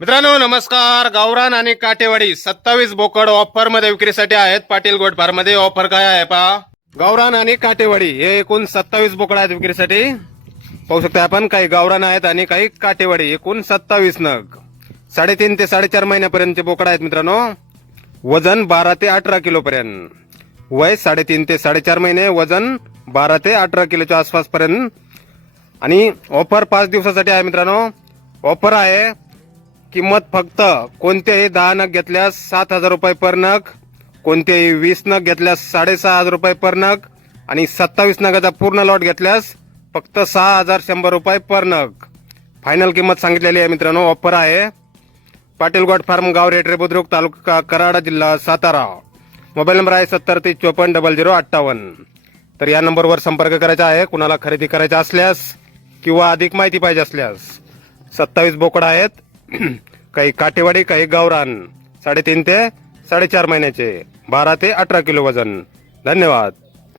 मित्रांनो नमस्कार. गावरान आणि काटेवाडी 27 बोकड ऑफर मध्ये विक्रीसाठी आहेत. पाटील गोट फार्म मध्ये ऑफर काय आहे पहा. गावरान आणि काटेवाडी हे एकूण 27 बोकड आहेत विक्रीसाठी. पाहू शकता आपण. काही गावरान आहेत आणि काही काटेवाडी. एकूण 27 नग. 3.5 ते 4.5 महिन्यापर्यंतचे बोकड आहेत मित्रांनो. वजन 12 ते 18 किलो पर्यंत. वय 3.5 ते 4.5 महिने. वजन 12 ते 18 किलोच्या आसपास पर्यंत. आणि ऑफर 5 दिवसासाठी आहे मित्रांनो. ऑफर आहे. किंमत फक्त कोणतेही 10 नग घेतल्यास 7,000 रुपये पर नग, कोणतेही 20 नग घेतल्यास 6,500 रुपये पर नग आणि 27 नगाचा पूर्ण लॉट घेतल्यास फक्त 6,100 रुपये पर नग. फायनल किंमत सांगितलेली आहे मित्रांनो. ऑफर आहे. पाटील गोट फार्म, गाव रेटरे बुद्रुक, तालुका कराड, जिल्हा सातारा. मोबाईल नंबर आहे 7030540058. तर या नंबरवर संपर्क करायचा आहे. कुणाला खरेदी करायचा असल्यास किंवा अधिक माहिती पाहिजे असल्यास. 27 बोकड आहेत. काही काटेवाडी, काही गावरान. 3.5 ते 4.5 महिन्याचे. 12 ते 18 किलो वजन. धन्यवाद.